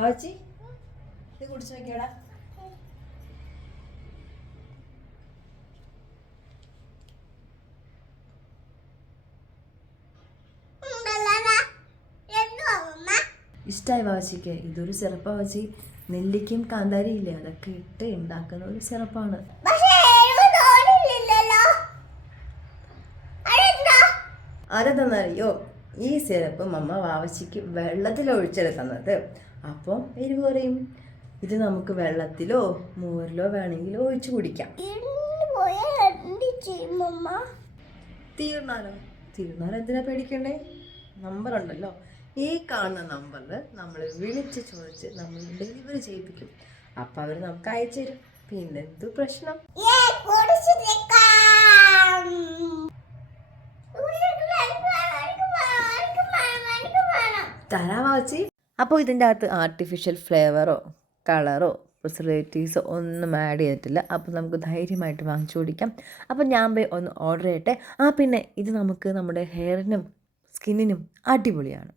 ആച്ചി ഇത് കുടിച്ചു നോക്കിയടാ. ഇഷ്ടമായി വാവച്ചിക്ക്. ഇതൊരു സിറപ്പാ വാവച്ചി. നെല്ലിക്കും കാന്താരി ഇല്ലേ, അതൊക്കെ ഇട്ട് ഉണ്ടാക്കുന്ന ഒരു സിറപ്പാണ്. ആരെന്താണെന്നറിയോ, ഈ സിറപ്പ് മമ്മ വാവച്ചിക്ക് വെള്ളത്തിലൊഴിച്ചത് തന്നത്. അപ്പം എരിവ് കുറയും. ഇത് നമുക്ക് വെള്ളത്തിലോ മോരിലോ വേണമെങ്കിൽ ഒഴിച്ചു കുടിക്കാം. തീർന്നാലോ എന്തിനാ പേടിക്കണ്ടേ? നമ്പർ ഉണ്ടല്ലോ, ഈ കാണുന്ന നമ്പറിൽ നമ്മൾ വിളിച്ച് ചോദിച്ച് നമ്മൾ ഡെലിവറി ചെയ്യിപ്പിക്കും. അപ്പം അവർ നമുക്ക് അയച്ചു തരും. പിന്നെന്തു പ്രശ്നം? തരാവാച്ചി. അപ്പോൾ ഇതിൻ്റെ അകത്ത് ആർട്ടിഫിഷ്യൽ ഫ്ലേവറോ കളറോ പ്രിസർവേറ്റീവ്സോ ഒന്നും ആഡ് ചെയ്തിട്ടില്ല. അപ്പോൾ നമുക്ക് ധൈര്യമായിട്ട് വാങ്ങിച്ചു കുടിക്കാം. അപ്പോൾ ഞാൻ പോയി ഒന്ന് ഓർഡർ ചെയ്യട്ടെ. പിന്നെ ഇത് നമുക്ക് നമ്മുടെ ഹെയറിനും സ്കിന്നിനും അടിപൊളിയാണ്.